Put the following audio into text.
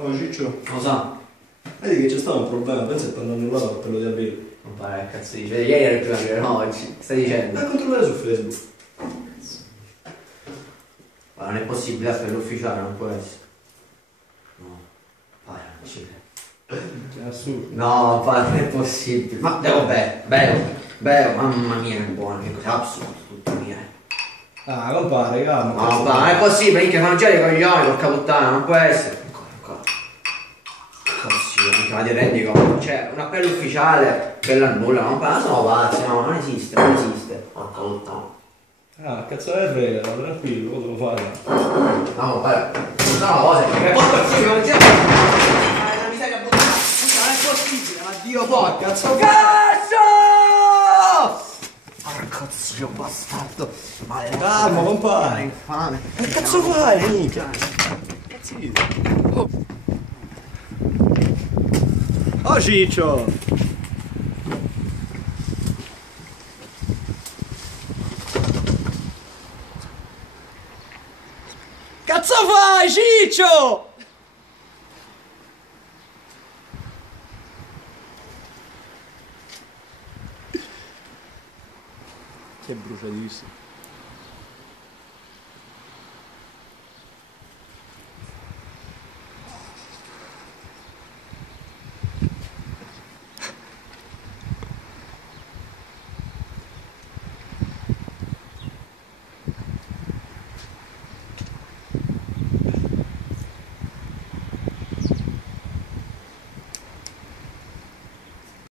Oh Ciccio, Lo sa? vedi che c'è stato un problema, pensa che hanno annullato l'appello di aprile. Non pare che cazzo dice. Ieri era il primo aprile, no, oggi. Stai dicendo? Da controllare su Facebook. Ma non è possibile, l'appello ufficiale non può essere. No, pare non ci credo. È assurdo. No, pare non è possibile. Ma vabbè, bello, mamma mia che buono, che cosa assurdo, tutto mio. Ah, compare, calma. No, ma non è possibile, minchia, fanno già i coglioni, porca puttana, non può essere. Ancora. Così, minchia, ma ti rendi conto? Cioè, un appello ufficiale che l'annulla, non sono pazzi, no, non esiste. Porca puttana. Ah, cazzo è vero, tranquillo, cosa lo fare? No, guarda, sono cose che porta il figlio, non c'è. La miseria buttata, non è possibile, ma Dio porca, cazzo! Porca zio bastardo, maledetto. Calma, compare. Infame. Che cazzo fai, minchia? Cazzito. Oh Ciccio! Cazzo fai, Ciccio? Che bruciatissimo.